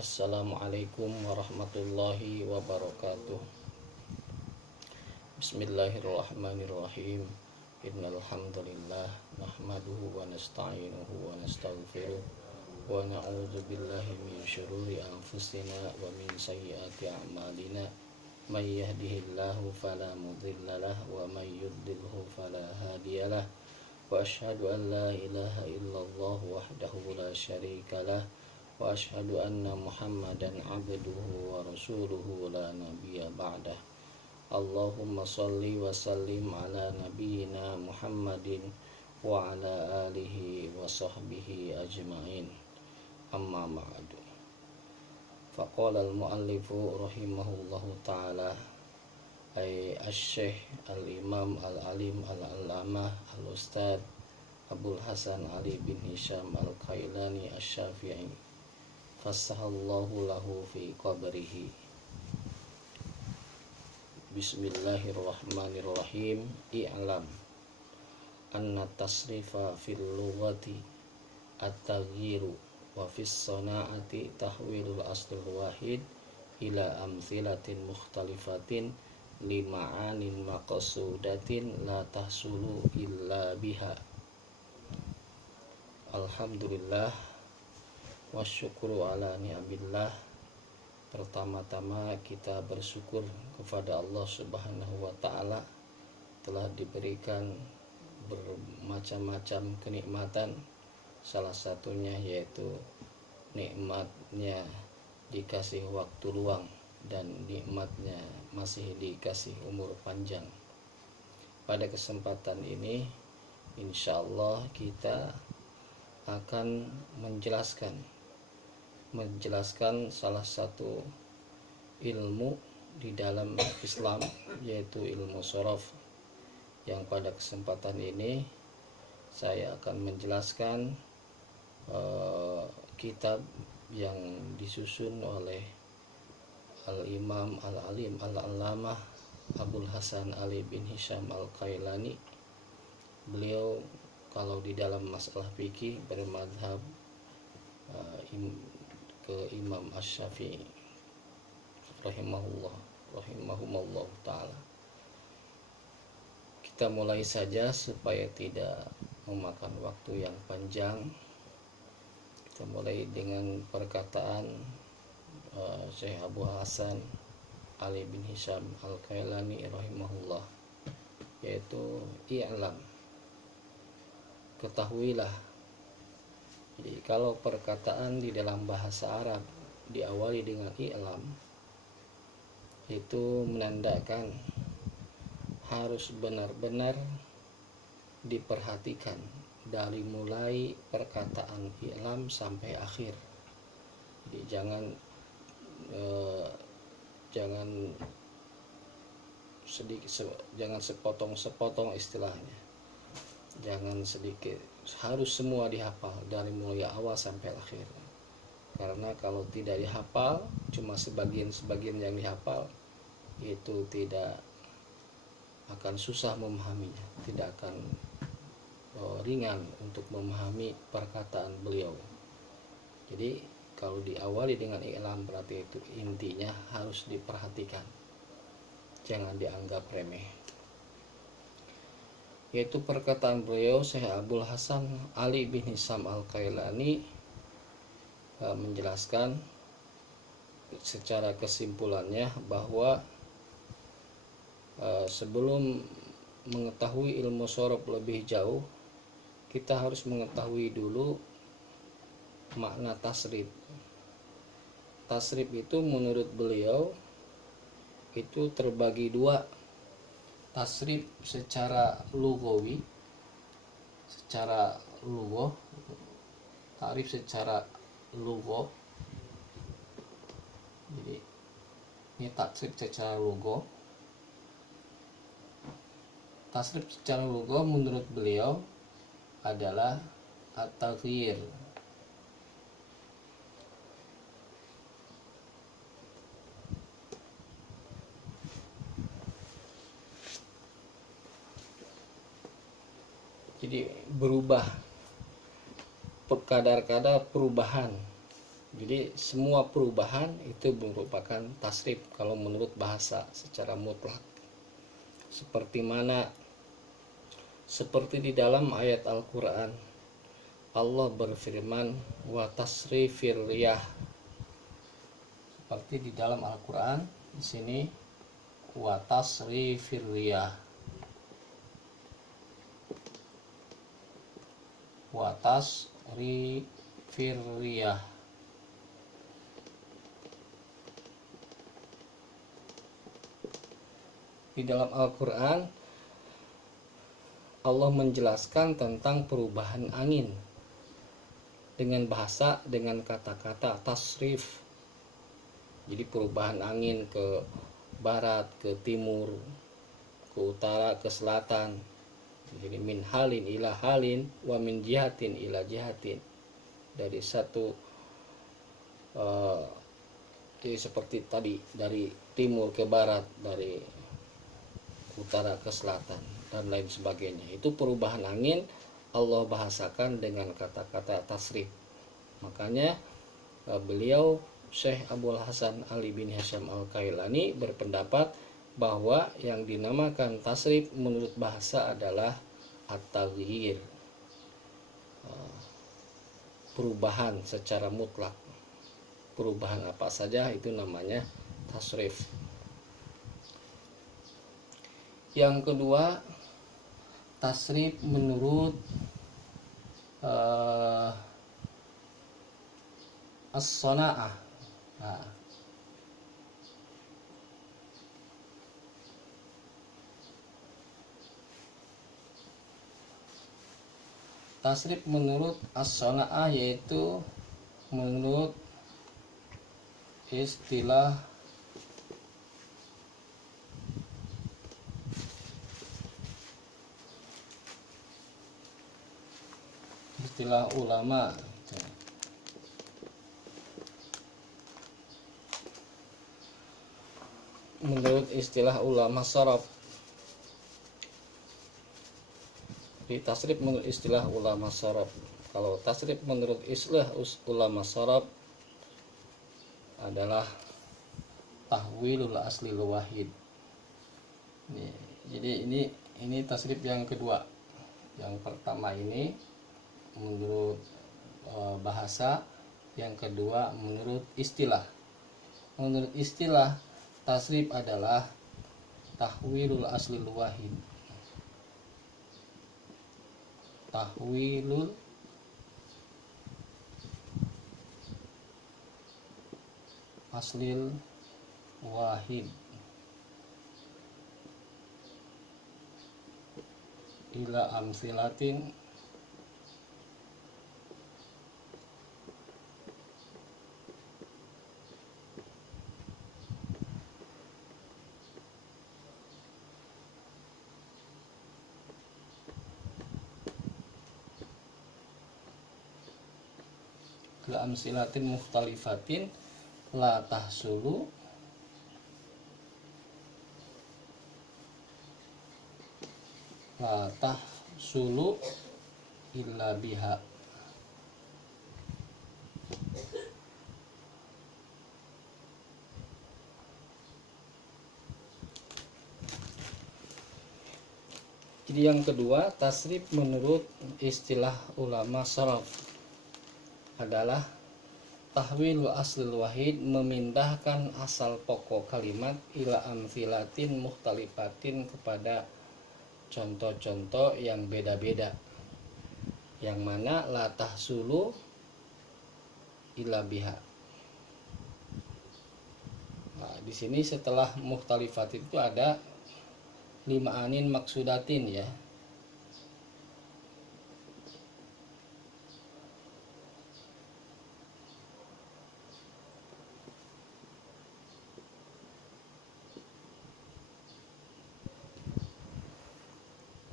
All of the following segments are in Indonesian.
Assalamualaikum warahmatullahi wabarakatuh. Bismillahirrahmanirrahim. Innal hamdalillah nahmaduhu wa nasta'inuhu wa nastaghfiruh wa na'udzu billahi min syururi anfusina wa min sayyiati a'malina. May yahdihillahu fala mudhillalah wa may yudlilhu fala hadiyalah. Wa asyhadu an la ilaha illallah wahdahu la syarikalah wa asyhadu anna Muhammadan abduhu wa rasuluhu la nabiyya ba'dah. Allahumma shalli wa sallim ala nabiyyina Muhammadin wa ala alihi wa sahbihi ajma'in. Amma ba'du. Faqala al-muallifu rahimahullahu ta'ala ay asy-syekh al-imam al-alim al-allamah al-ustad Abul Hasan Ali bin Hisham al-Qailani asy-Syafi'i fassahallahu lahu fi qabrihi. Bismillahirrahmanirrahim. I'lam anna tasrifa fil lughati at-taghyiru wa fis sana'ati tahwilul aslul wahid ila amthilatin mukhtalifatin lima'anin maqsudatin la tahsulu illa biha. Alhamdulillah wasyukru ala ni'abillah. Pertama-tama kita bersyukur kepada Allah Subhanahu wa ta'ala telah diberikan bermacam-macam kenikmatan, salah satunya yaitu nikmatnya dikasih waktu luang dan nikmatnya masih dikasih umur panjang. Pada kesempatan ini insyaallah kita akan menjelaskan salah satu ilmu di dalam Islam, yaitu ilmu shorof, yang pada kesempatan ini saya akan menjelaskan kitab yang disusun oleh al-imam al-alim al-allamah Abul Hasan Ali bin Hisham al-Qailani. Beliau kalau di dalam masalah fikih bermadhab ke Imam Asy-Syafi'i rahimahumullah ta'ala. Kita mulai saja supaya tidak memakan waktu yang panjang. Kita mulai dengan perkataan Syekh Abu Hasan Ali bin Hisham al-Qailani rahimahullah, yaitu i'lam, ketahuilah. Jadi kalau perkataan di dalam bahasa Arab diawali dengan i'lam, itu menandakan harus benar-benar diperhatikan dari mulai perkataan i'lam sampai akhir. Jadi jangan sepotong-sepotong istilahnya. Jangan sedikit, harus semua dihafal dari mulai awal sampai akhir. Karena kalau tidak dihafal, cuma sebagian yang dihafal, itu tidak akan susah memahaminya, tidak akan ringan untuk memahami perkataan beliau. Jadi kalau diawali dengan i'lam berarti itu intinya harus diperhatikan, jangan dianggap remeh. Yaitu perkataan beliau Syekh Abul Hasan Ali bin Hisham al-Qailani menjelaskan secara kesimpulannya bahwa sebelum mengetahui ilmu shorof lebih jauh, kita harus mengetahui dulu makna tasrif. Tasrif itu menurut beliau itu terbagi dua. Tasrif secara lughawi, tarif secara lughah. Jadi ini tasrif secara lughah. Tasrif secara lughah menurut beliau adalah at-taghyir. Jadi berubah, kadar-kadar perubahan. Jadi Jadi semua perubahan itu merupakan tasrif kalau menurut bahasa secara mutlak. Seperti mana? Seperti di dalam ayat Al-Quran, Allah berfirman, wa tasrifir riyah. Seperti di dalam Al-Quran, di sini wa tasrifir riyah. Wa tasrifir riyah. Di dalam Al-Quran Allah menjelaskan tentang perubahan angin dengan bahasa, dengan kata-kata tasrif. Jadi perubahan angin ke barat, ke timur, ke utara, ke selatan. Jadi min halin ila halin wa min jihatin ila jihatin. Dari satu jadi seperti tadi, dari timur ke barat, dari utara ke selatan, dan lain sebagainya. Itu perubahan angin Allah bahasakan dengan kata-kata tasrif. Makanya beliau Syekh Abdul Hasan Ali bin Hasyam Al-Kailani berpendapat bahwa yang dinamakan tasrif menurut bahasa adalah at-taghyir, perubahan secara mutlak. Perubahan apa saja itu namanya tasrif. Yang kedua, tasrif menurut as-sana'ah. Tasrif menurut as-sana'ah yaitu menurut istilah ulama. Menurut istilah ulama sharaf. Di tasrif menurut istilah ulama sharaf. Kalau tasrif menurut istilah ulama sharaf adalah tahwilul aslil wahid. Jadi ini tasrif yang kedua. Yang pertama ini menurut bahasa, yang kedua menurut istilah. Menurut istilah, tasrif adalah tahwilul aslil wahid. Tahwilul aslil wahid ila amsilatin mukhtalifatin la tahsulu illa biha. Jadi yang kedua, tasrif menurut istilah ulama sharaf adalah tahwilul aslil wahid, memindahkan asal pokok kalimat ila amfilatin mukhtalifatin kepada contoh-contoh yang beda-beda, yang mana la tahsulu illa biha. Nah, di sini setelah mukhtalifatin itu ada 5 anin maksudatin ya.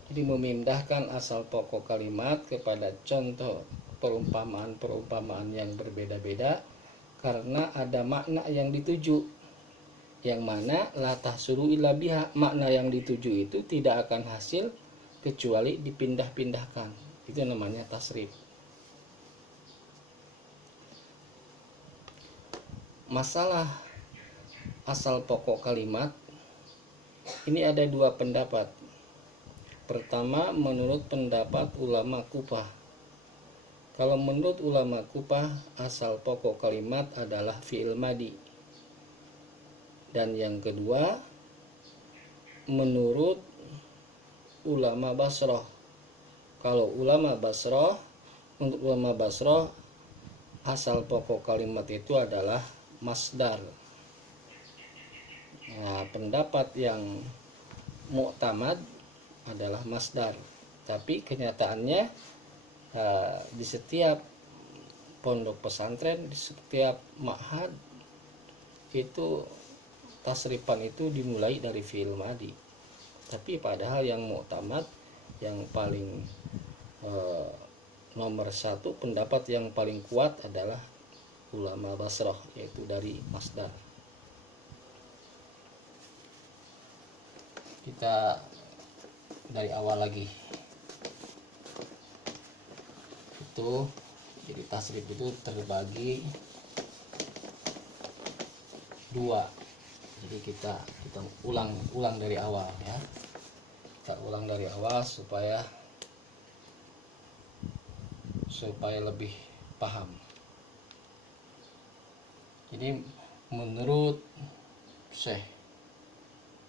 Jadi memindahkan asal pokok kalimat kepada contoh perumpamaan-perumpamaan yang berbeda-beda karena ada makna yang dituju, yang mana la tahsulu illa biha, makna yang dituju itu tidak akan hasil kecuali dipindah-pindahkan. Itu namanya tasrif. masalah asal pokok kalimat ini ada dua pendapat. Pertama, menurut pendapat ulama Kufah. Kalau menurut ulama Kufah, asal pokok kalimat adalah fi'il madi. Dan yang kedua, menurut ulama Basrah. Kalau ulama Basrah, untuk ulama Basrah, asal pokok kalimat itu adalah masdar. Nah, pendapat yang mu'tamad adalah masdar. Tapi kenyataannya di setiap pondok pesantren, di setiap ma'had itu tasrifan itu dimulai dari fi'il madi. Tapi padahal yang mu'tamad, yang paling nomor satu, pendapat yang paling kuat adalah ulama Basrah, yaitu dari masdar. Kita dari awal lagi. Itu jadi tasrif itu terbagi dua. Jadi kita ulang dari awal ya. Kita ulang dari awal supaya lebih paham. Jadi menurut Syekh,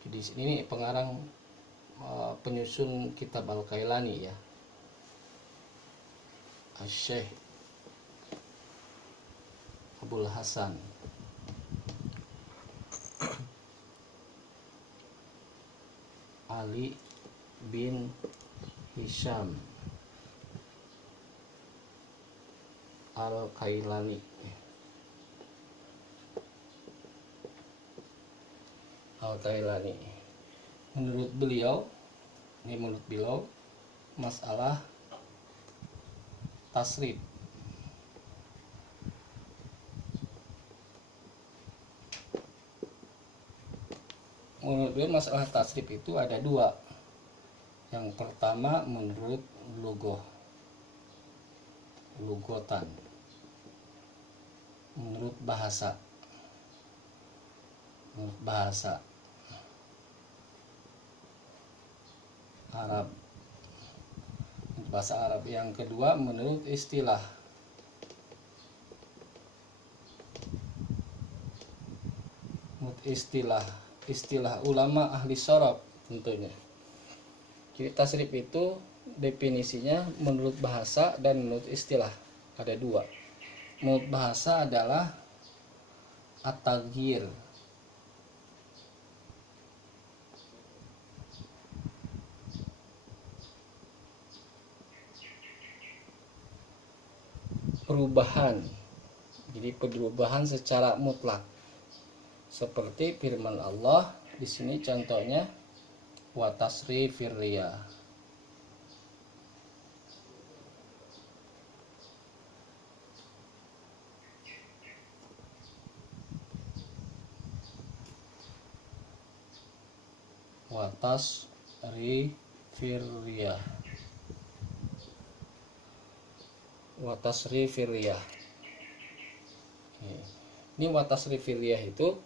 di sini pengarang penyusun kitab Al-Kailani ya, Syekh Abul Hasan Ali bin Hisham Al-Kailani. Menurut beliau, masalah tasrif itu ada dua. Yang pertama menurut lugotan, menurut bahasa Arab, bahasa Arab. Yang kedua menurut istilah. Istilah ulama ahli sharaf tentunya. Jadi tasrif itu definisinya menurut bahasa dan menurut istilah. Ada dua. Menurut bahasa adalah at-taghyir, perubahan. Jadi perubahan secara mutlak. Seperti firman Allah di sini contohnya wa tasrifir riyah. Wa tasrifir riyah. Ini wa tasrifir riyah itu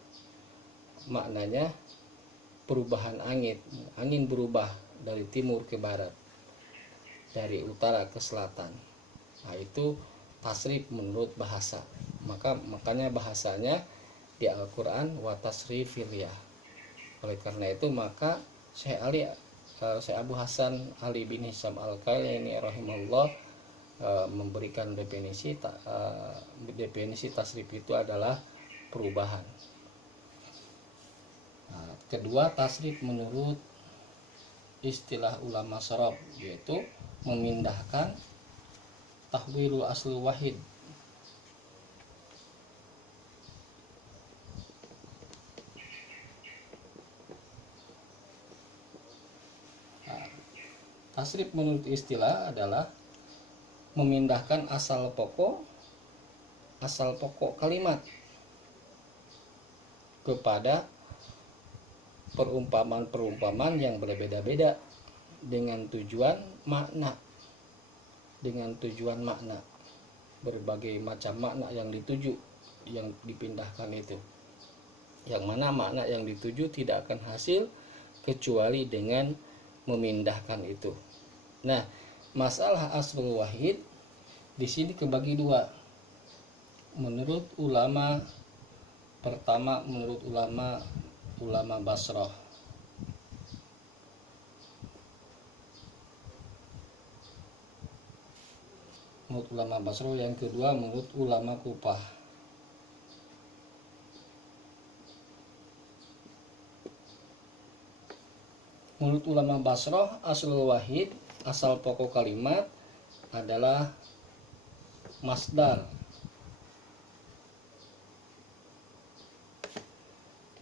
maknanya perubahan angin berubah dari timur ke barat, dari utara ke selatan. Nah, itu tasrif menurut bahasa. Makanya bahasanya di Al-Qur'an wa tasrifir riyah. Oleh karena itu maka Syekh Abu Hasan Ali bin Hisham Al-Kailani rahimahullah memberikan definisi tasrif itu adalah perubahan. Nah, kedua, tasrif menurut istilah ulama sharaf, yaitu memindahkan tahwilul asli wahid. Nah, tasrif menurut istilah adalah memindahkan asal pokok kalimat kepada perumpamaan yang berbeda-beda dengan tujuan makna. Berbagai macam makna yang dituju. yang dipindahkan itu, yang mana makna yang dituju tidak akan hasil kecuali dengan memindahkan itu. Nah, masalah asrul wahid di sini kebagi dua. Menurut ulama pertama, menurut ulama Basrah. Menurut ulama Basrah, yang kedua menurut ulama Kufah. Menurut ulama Basrah, aslul wahid, asal pokok kalimat adalah masdar.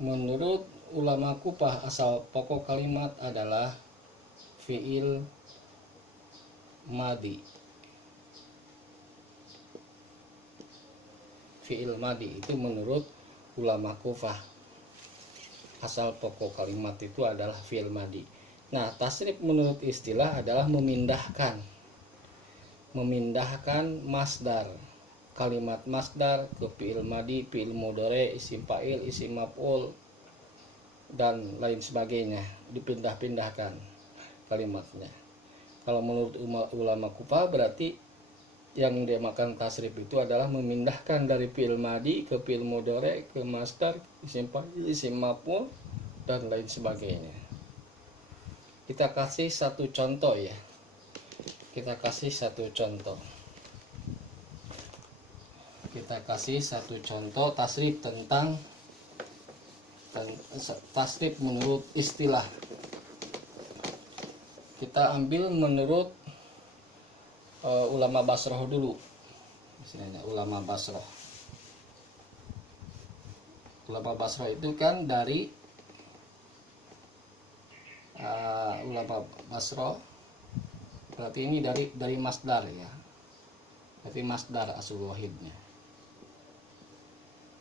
Menurut ulama Kufah, asal pokok kalimat adalah fi'il madi. Fi'il madi itu menurut ulama Kufah, asal pokok kalimat itu adalah fi'il madi. Nah, tasrif menurut istilah adalah memindahkan masdar, kalimat masdar ke fi'il madi, fi'il mudhari, isim fa'il, isim maf'ul dan lain sebagainya, dipindah-pindahkan kalimatnya. Kalau menurut ulama Kufah berarti yang dimakan tasrif itu adalah memindahkan dari fi'il madi ke fi'il mudhari, ke masdar, isim fa'il, isim maf'ul dan lain sebagainya. Kita kasih satu contoh ya. Kita kasih satu contoh tasrif tentang tasrif menurut istilah. Kita ambil menurut ulama Basrah dulu. Misalnya ulama Basrah. Ulama Basrah itu kan dari ulama Basrah, berarti ini dari masdar ya. Berarti masdar asul wahidnya.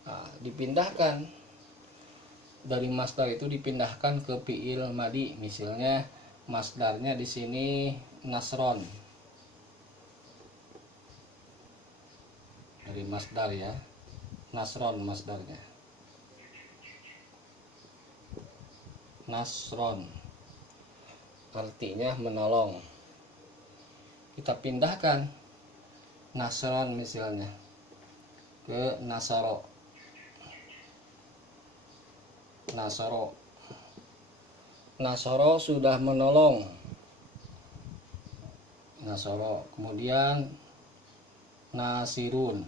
Nah, dipindahkan dari masdar itu dipindahkan ke fi'il madi. Misalnya masdarnya di sini nasron. Dari masdar ya, nasron masdarnya, nasron artinya menolong. Kita pindahkan nasron misalnya ke nasaro. Nasoro sudah menolong, nasoro. Kemudian nasirun,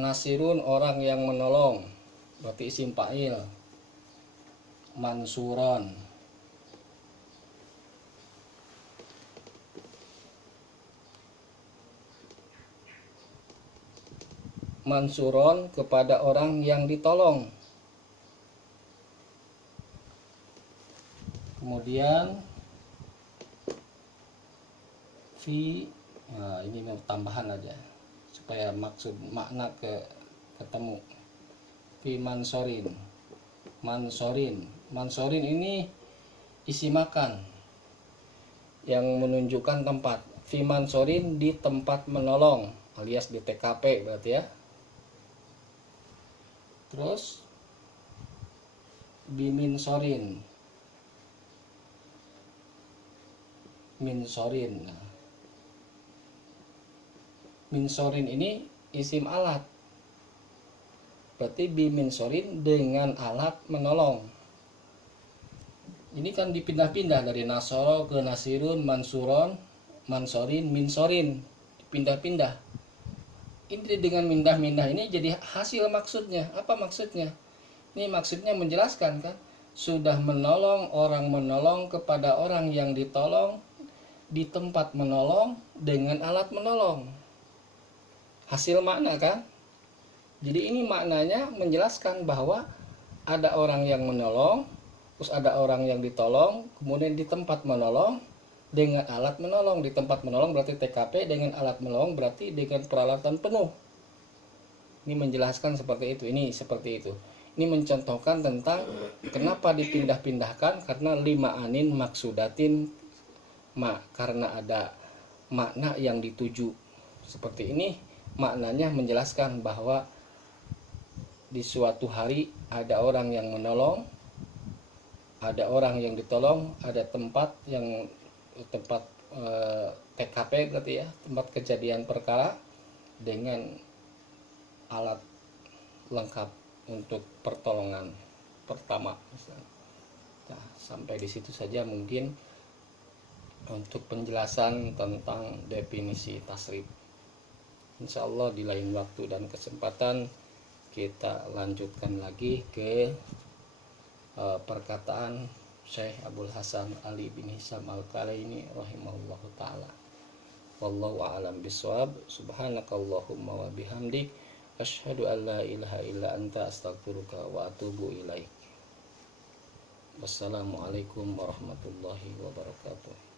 nasirun orang yang menolong, berarti isim fa'il. Mansuron, mansuron kepada orang yang ditolong. Kemudian nah ini tambahan aja supaya maksud makna ketemu. Fi mansorin ini isi makan yang menunjukkan tempat. Fi mansorin di tempat menolong alias di TKP berarti ya. Terus biminsorin, minsorin. Nah, minsorin ini isim alat, berarti biminsorin dengan alat menolong. Ini kan dipindah-pindah dari nasoro ke nasirun, mansuron, mansorin, minsorin, dipindah-pindah. Ini dengan mindah-mindah ini jadi hasil maksudnya. Apa maksudnya? Ini maksudnya menjelaskan kan, sudah menolong, orang menolong kepada orang yang ditolong di tempat menolong dengan alat menolong. Hasil makna kan? Jadi ini maknanya menjelaskan bahwa ada orang yang menolong, terus ada orang yang ditolong, kemudian di tempat menolong dengan alat menolong. Di tempat menolong berarti TKP, dengan alat menolong berarti dengan peralatan penuh. Ini menjelaskan seperti itu. Ini seperti itu. Ini mencontohkan tentang kenapa dipindah-pindahkan, karena lima anin maksudatin karena ada makna yang dituju seperti ini. Maknanya menjelaskan bahwa di suatu hari ada orang yang menolong, ada orang yang ditolong, ada tempat TKP berarti ya, tempat kejadian perkara dengan alat lengkap untuk pertolongan pertama misalnya. Nah, sampai di situ saja mungkin untuk penjelasan tentang definisi tasrif. Insya Allah di lain waktu dan kesempatan kita lanjutkan lagi ke perkataan Syekh Abdul Hasan Ali bin Hisam Al-Kalaini rahimahullahu ta'ala. Wallahu a'lam bishawab. Subhanakallahumma wa bihamdik, asyhadu an la ilaha illa anta, astaghfiruka wa atubu ilaik. Wassalamualaikum warahmatullahi wabarakatuh.